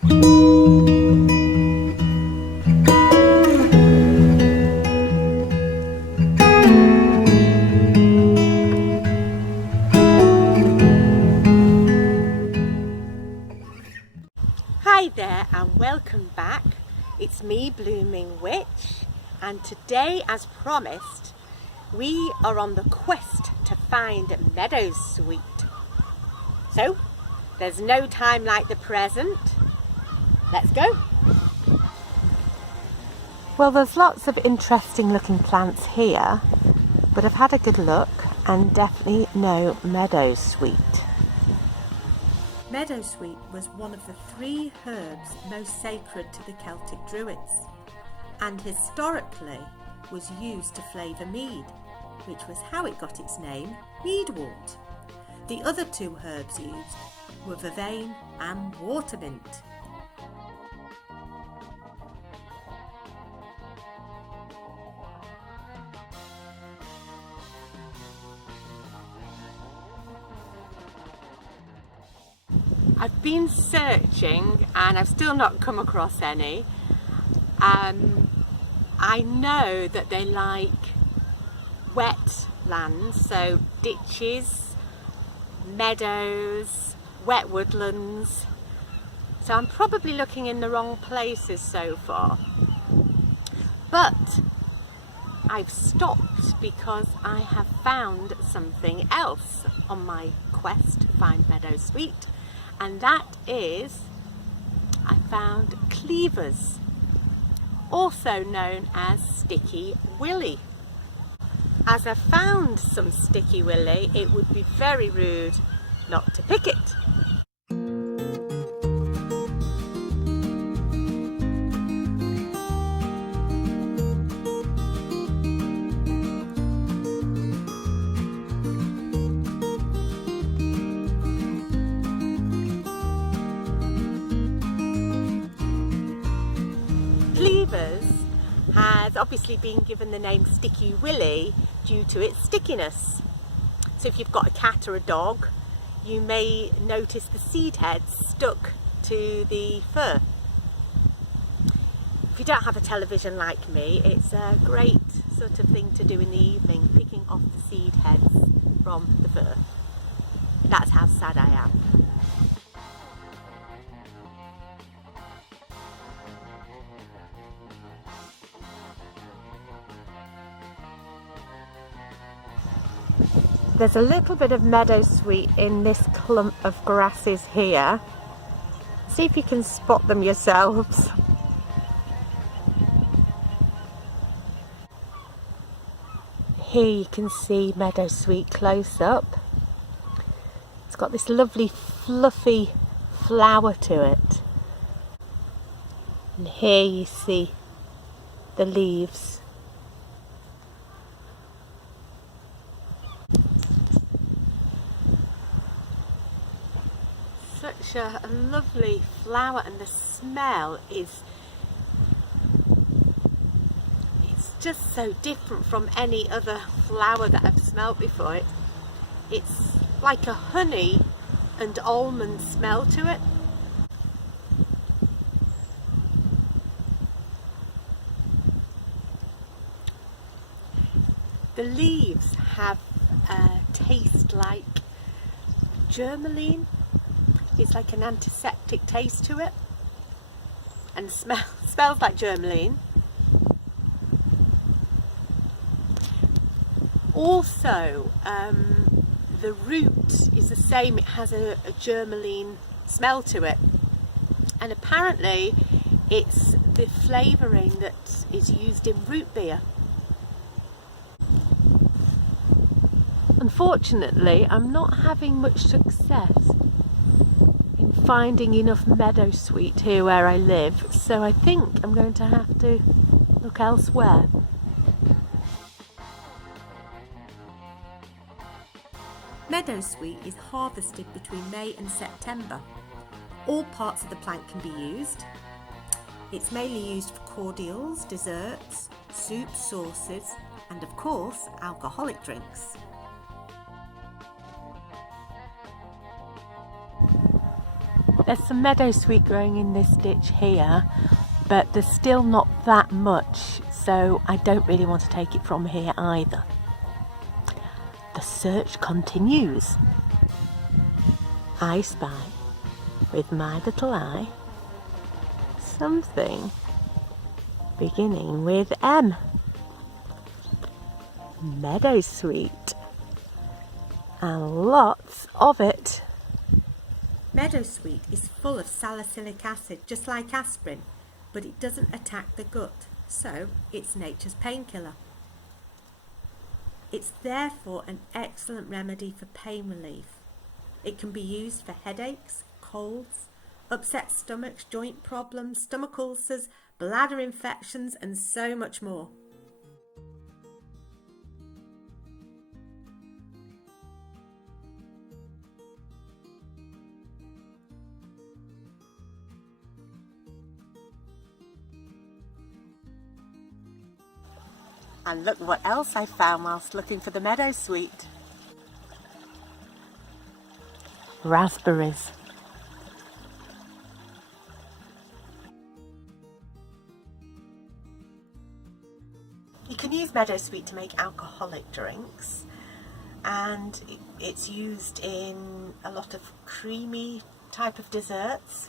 Hi there and welcome back. It's me, Blooming Witch, and today, as promised, we are on the quest to find Meadowsweet. So, there's no time like the present. Let's go. Well, there's lots of interesting looking plants here, but I've had a good look and definitely no Meadowsweet. Meadowsweet was one of the 3 herbs most sacred to the Celtic Druids, and historically was used to flavour mead, which was how it got its name, meadwort. The other 2 herbs used were vervain and watermint. I've been searching and I've still not come across any. I know that they like wet lands, so ditches, meadows, wet woodlands. So I'm probably looking in the wrong places so far. But I've stopped because I have found something else on my quest to find Meadowsweet. And that is, I found cleavers, also known as sticky willy. As I found some sticky willy, it would be very rude not to pick it. Cleavers has obviously been given the name sticky willy due to its stickiness. So if you've got a cat or a dog, you may notice the seed heads stuck to the fur. If you don't have a television like me, it's a great sort of thing to do in the evening, picking off the seed heads from the fur. That's how sad I am. There's a little bit of meadowsweet in this clump of grasses here. See if you can spot them yourselves. Here you can see meadowsweet close up. It's got this lovely fluffy flower to it. And here you see the leaves. Such a lovely flower, and the smell is, it's just so different from any other flower that I've smelled before. It's like a honey and almond smell to it. The leaves have a taste like germaline. It's like an antiseptic taste to it, and smells like germaline. Also, the root is the same, it has a germaline smell to it, and apparently it's the flavouring that is used in root beer. Unfortunately, I'm not having much success in finding enough meadowsweet here where I live, so I think I'm going to have to look elsewhere. Meadowsweet is harvested between May and September. All parts of the plant can be used. It's mainly used for cordials, desserts, soups, sauces, and of course, alcoholic drinks. There's some meadowsweet growing in this ditch here, but there's still not that much, so I don't really want to take it from here either. The search continues. I spy, with my little eye, something beginning with M. Meadowsweet. And lots of it. Meadowsweet is full of salicylic acid, just like aspirin, but it doesn't attack the gut, so it's nature's painkiller. It's therefore an excellent remedy for pain relief. It can be used for headaches, colds, upset stomachs, joint problems, stomach ulcers, bladder infections, and so much more. And look what else I found whilst looking for the meadowsweet. Raspberries. You can use meadowsweet to make alcoholic drinks, and it's used in a lot of creamy type of desserts.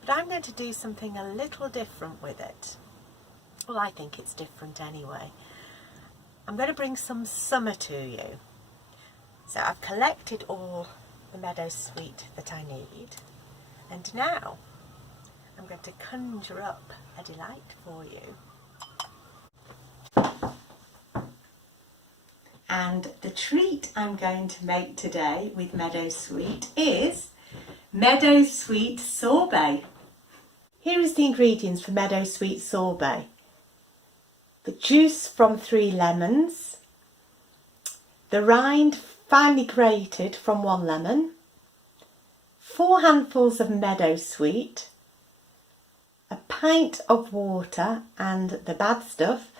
But I'm going to do something a little different with it. Well, I think it's different anyway. I'm going to bring some summer to you. So I've collected all the meadowsweet that I need, and now I'm going to conjure up a delight for you. And the treat I'm going to make today with meadowsweet is Meadowsweet Sorbet. Here is the ingredients for Meadowsweet Sorbet. The juice from 3 lemons, the rind finely grated from 1 lemon, 4 handfuls of meadowsweet, a pint of water, and the bad stuff,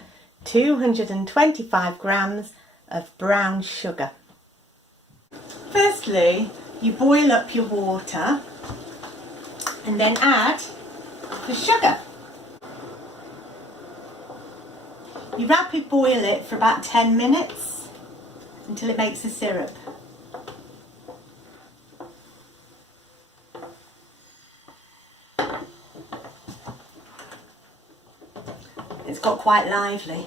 225 grams of brown sugar. Firstly, you boil up your water and then add the sugar. You rapid boil it for about 10 minutes until it makes a syrup. It's got quite lively.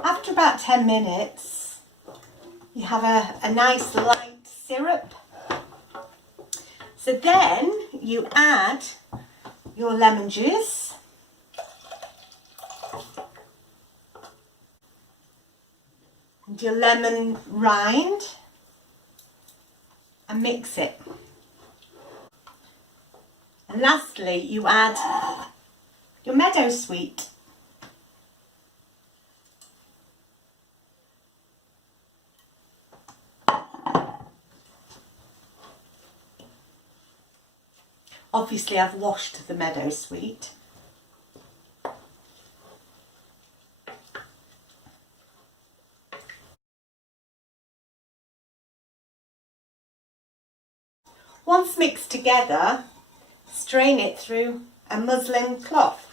After about 10 minutes, you have a nice light syrup. So then you add your lemon juice. And your lemon rind, and mix it. And lastly, you add your meadowsweet. Obviously, I've washed the meadowsweet. Once mixed together, strain it through a muslin cloth.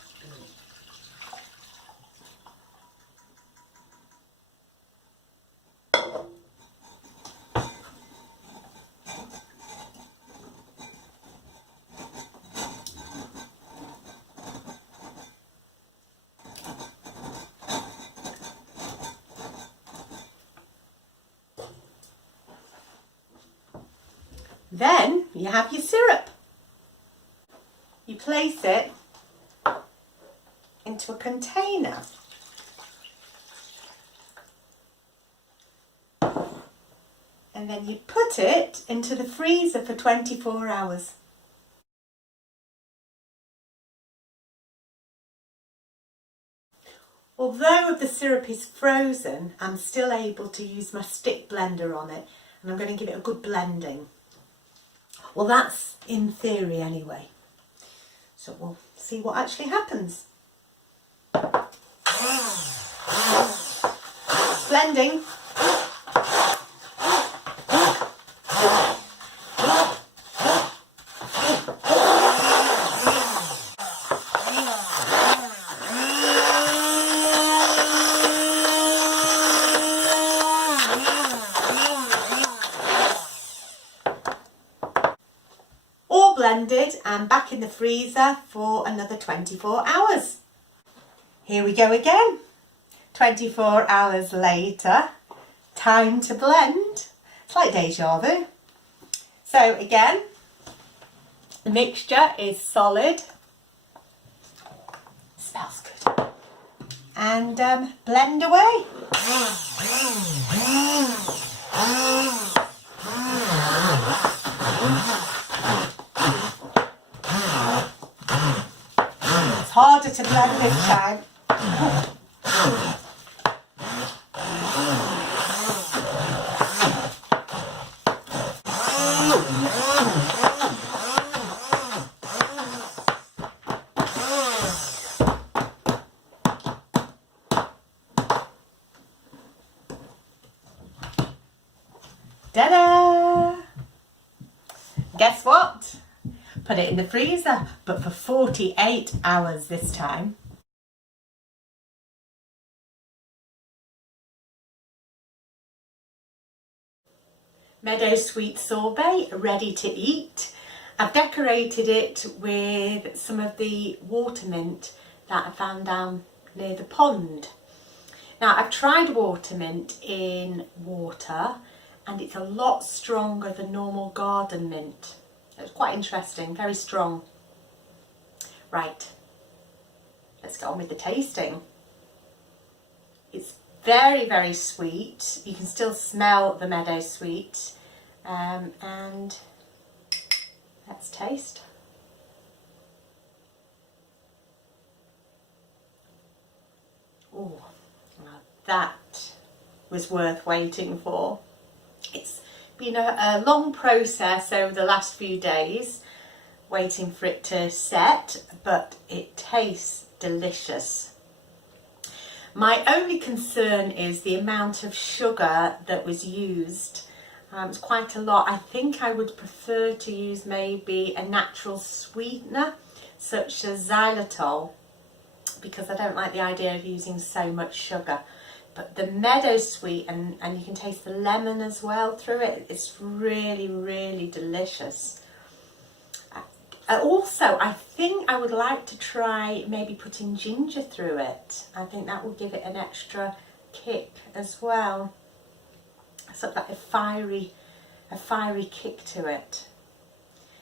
Then you have your syrup. You place it into a container. And then you put it into the freezer for 24 hours. Although the syrup is frozen, I'm still able to use my stick blender on it, and I'm going to give it a good blending. Well, that's in theory anyway. So we'll see what actually happens. Blending. blended and back in the freezer for another 24 hours. Here we go again. 24 hours later, time to blend. It's like deja vu. So again, the mixture is solid. Smells good. And blend away. It's harder to blend this time. Ta-da! Guess what? Put it in the freezer, but for 48 hours this time. Meadowsweet Sorbet, ready to eat. I've decorated it with some of the water mint that I found down near the pond. Now, I've tried water mint in water and it's a lot stronger than normal garden mint. It's quite interesting, very strong. Right, let's get on with the tasting. It's very, very sweet. You can still smell the meadowsweet. And let's taste. Oh, now that was worth waiting for. It's been a long process over the last few days, waiting for it to set, but it tastes delicious. My only concern is the amount of sugar that was used. It's quite a lot. I think I would prefer to use maybe a natural sweetener such as xylitol, because I don't like the idea of using so much sugar. But the meadowsweet, and you can taste the lemon as well through it, it's really, really delicious. Also, I think I would like to try maybe putting ginger through it. I think that will give it an extra kick as well. Sort of like a fiery kick to it.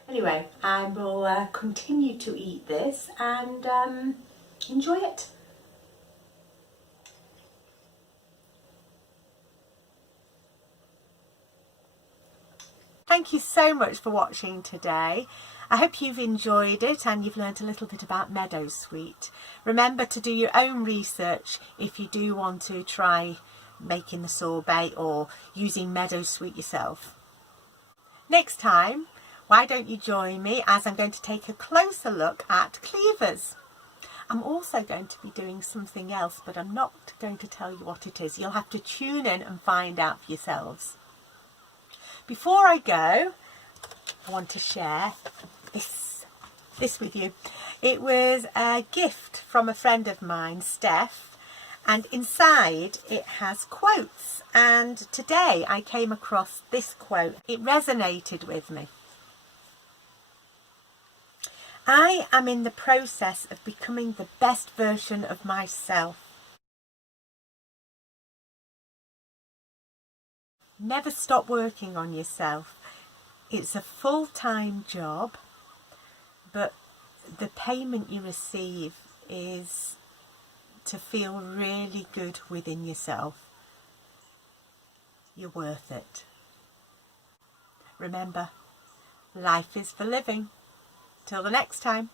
Anyway, I will continue to eat this and enjoy it. Thank you so much for watching today. I hope you've enjoyed it and you've learned a little bit about meadowsweet. Remember to do your own research if you do want to try making the sorbet or using meadowsweet yourself. Next time, why don't you join me as I'm going to take a closer look at cleavers. I'm also going to be doing something else, but I'm not going to tell you what it is. You'll have to tune in and find out for yourselves. Before I go, I want to share this with you. It was a gift from a friend of mine, Steph, and inside it has quotes, and today I came across this quote. It resonated with me. I am in the process of becoming the best version of myself. Never stop working on yourself. It's a full-time job, but the payment you receive is to feel really good within yourself. You're worth it. Remember, life is for living. Till the next time.